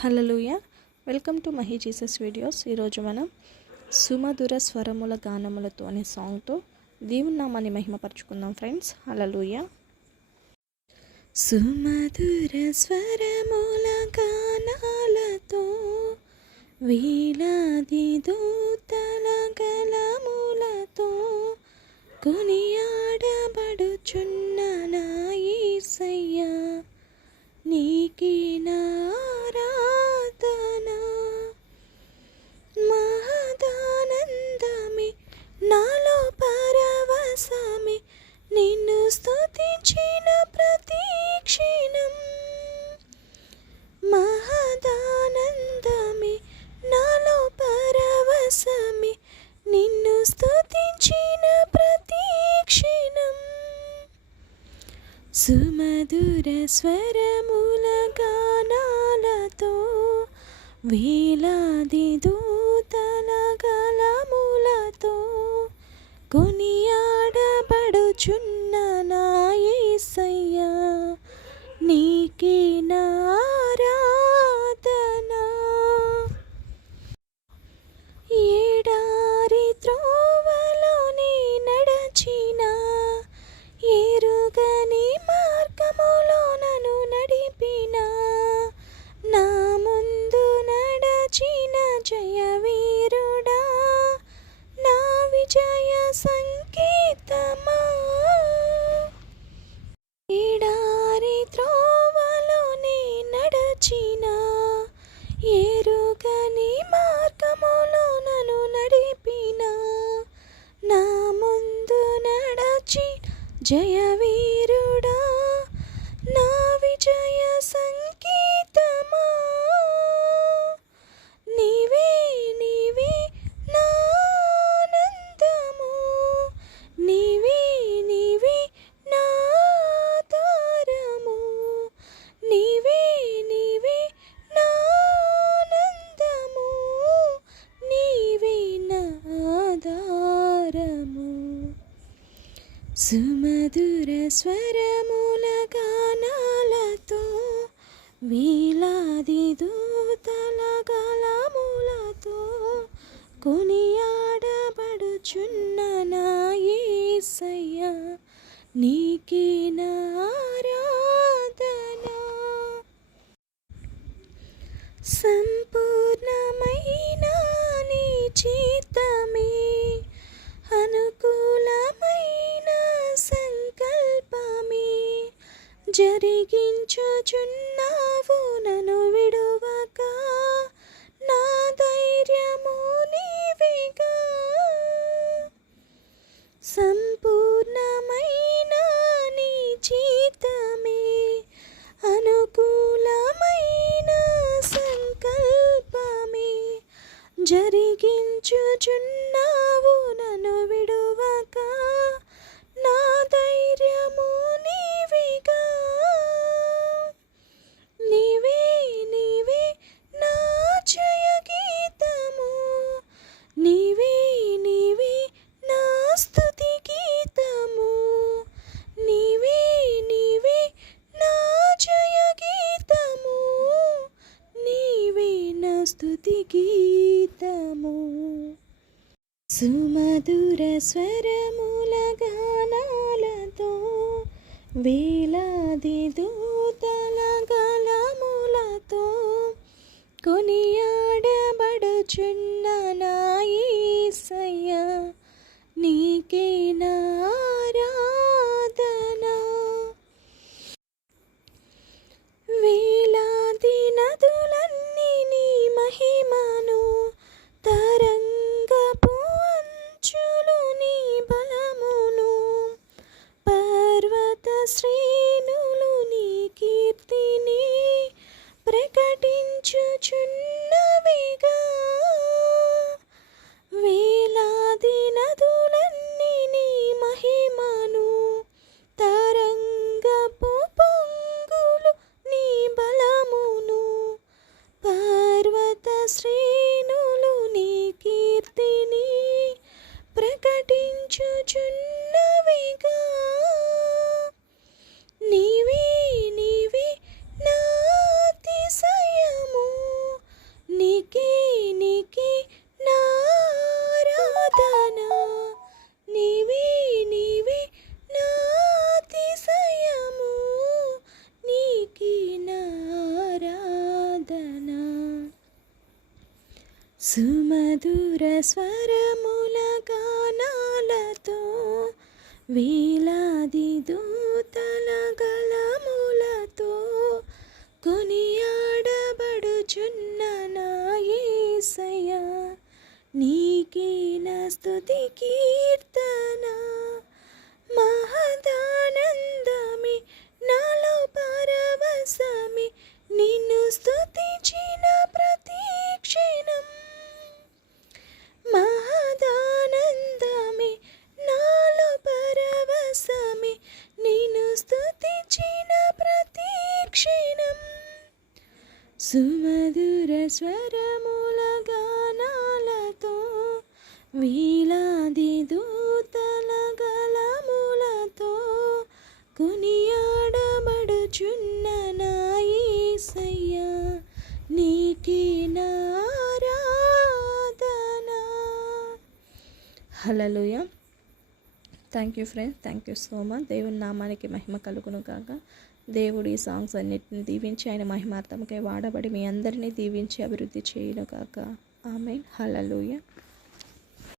Hallelujah. Welcome to Mahi Jesus videos. ఈరోజు మనం సుమధుర స్వరముల గానములతో అనే సాంగ్తో దేవుని నామాన్ని మహిమపరచుకుందాం ఫ్రెండ్స్. హల్లెలూయా. సుమధుర స్వరముల గానాలతో వేలాది దూతల గళములతో కొనియాడబడుచున్న నా యేసయ్యా, నీకే నా ఆరాధన. మహదానందమే నాలో పరవశమే, నిన్ను స్తుతించిన ప్రతి క్షణం. మహదానందమే నాలో పరవశమే, నిన్ను స్తుతించిన ప్రతి క్షణం. సుమధుర స్వరముల గానాలతో వేలాది దూతల గళములతో కొనియాడబడుచున్న నా యేసయ్యా, నీకే నా ఆరాధన. ఏడారి త్రోవలోనే నడచిన, ఎరుగని మార్గములో నన్ను నడిపిన, నా ముందు నడచిన జయవీరుడా, నా విజయ సంకేతమా. ఎడారి త్రోవలోనే నడచిన, ఎరుగని మార్గములో నన్ను నడిపిన, నా ముందు నడచిన జయవీరుడా, నా విజయ సంకేతమా. నీవే నీవే నా ఆనందము, నీవే నీవే నా ఆధారము, నీవే నీవే నా ఆనందము, నీవే నా ఆధారము. సుమధుర స్వరముల గానాలతో వేలాది దూతల గళములతో కొనియాడబడుచున్న నా యేసయ్యా, నీకే నా ఆరాధన. సంపూర్ణమైన నీ చిత్తమే, అనుకూలమైన సంకల్పమే జరిగించుచున్నావు నన్ను విడువక, నా ధైర్యము నీవేగా. సంపూర్ణమైన నీ చిత్తమే, అనుకూలమైన సంకల్పమే జరిగించుచున్నావు నన్ను విడువక, నా ధైర్యము నీవేగా. నీవే నీవే నా జయ గీతము, నీవే నీవే నా స్తుతి గీతము, నీవే నీవే నా జయ గీతము, నీవే నా స్తుతి గీతము. సుమధుర స్వరముల గానాలతో వేలాది దూతల గళములతో కొనియాడబడుచున్న నా యేసయ్యా, నీకే నా ఆరాధన. వేలాది నదులన్నీ నీ మహిమను, తరంగపు అంచులు నీ బలమును, పర్వత శ్రేణులు నీ కీర్తిని ప్రకటించుచున్నవిగా. సుమధుర స్వరముల గానాలతో వేలాది దూతల గళములతో కొనియాడబడుచున్న నా యేసయ్యా, నీకే నా స్తుతి కీర్తన. మహదానందమే నాలో పరవశమే, నిన్ను స్తుతించిన ప్రతి క్షణం. మహదానందమే నాలో పరవశమే, నిన్ను స్తుతించిన ప్రతి క్షణం. సుమధుర స్వరముల గానాలతో వేలాది దూతల గళములతో కొనియాడబడుచున్న నా యేసయ్యా, నీకే నా ఆరాధన. Hallelujah. Thank you friends, thank you so much. దేవుని నామానికి మహిమ కలుగును కాక. దేవుడు ఈ సాంగ్స్ అన్నిటిని దీవించి ఆయన మహిమార్థంకై వాడబడి మీ అందరినీ దీవించి అభివృద్ధి చేయను కాక. ఆమేన్. హల్లెలూయా.